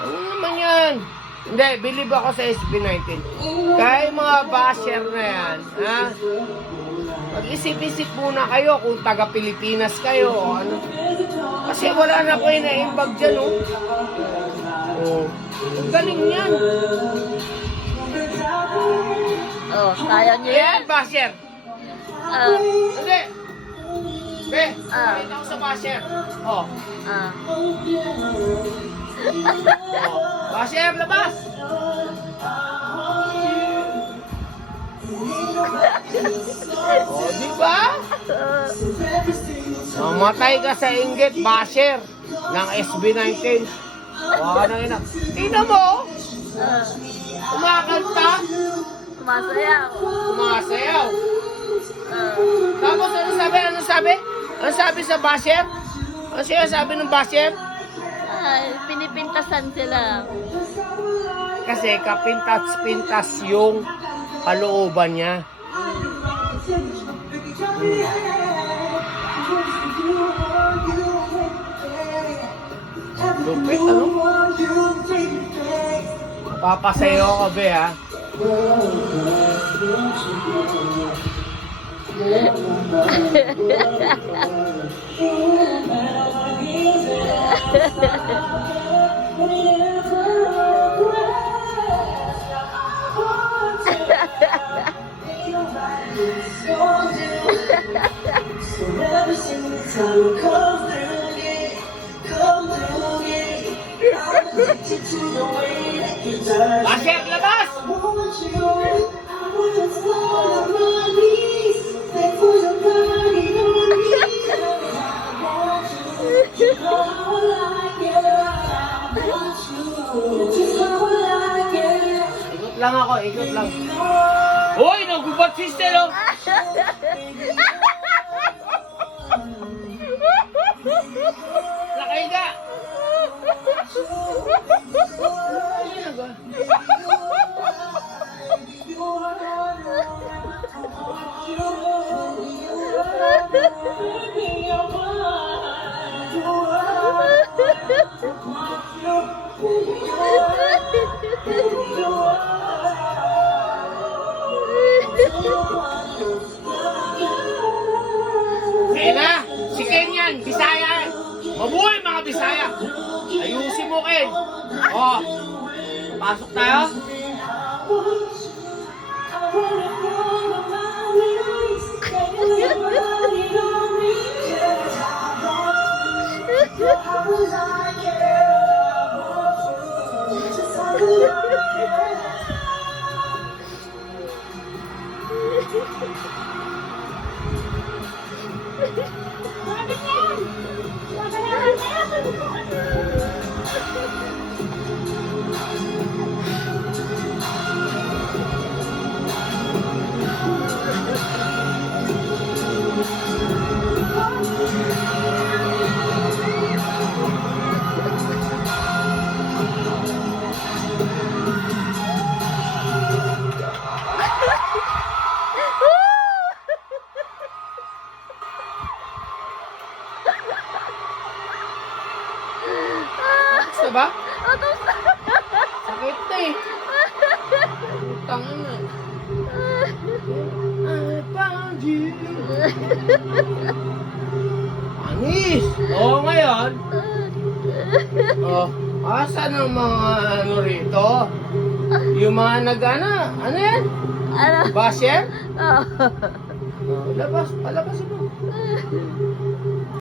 Ano naman yan? Hindi, believe ako sa SB19. Kaya yung mga basher na yan, ha? Mag-isip-isip muna kayo kung taga-Pilipinas kayo o ano. Kasi wala na kayo na-imbag dyan, oh. Oh. Ang galing yan. Oh, kaya niyo yan? Ayan, basher. Hindi. Be, nakita ko sa basher. Oh. Basher, labas! Di ba? Mamatay ka sa inggit, basher ng SB19. Waka na ina. Tingnan mo! Kumakanta. Sumasayaw. Sumasayaw. Tapos ano sabi? Ano sabi? Ano sabi sa basher? Ano siya sabi ng basher? Ay, pinipintasan sila. Kasi kapintas-pintas yung kalooban niya. Lupit, ano? Papasayo ako, be, ha? Basher, labas! Ikot lang ako, ikot lang. Hoy, nagubat sister, oh! Lakay ka! Kaya na, si Kenyan, Bisaya. Mabuhay mga Bisaya. Ayusin mo, Ken. Oh, pasok tayo. Gusto ba? Sakit na eh. Tangin na. I found you. Anis! Oo, ngayon. Oh, asan ang mga ano rito? Yung mga ano yan? Ano? Basher? Oh. Labas, palabasin mo.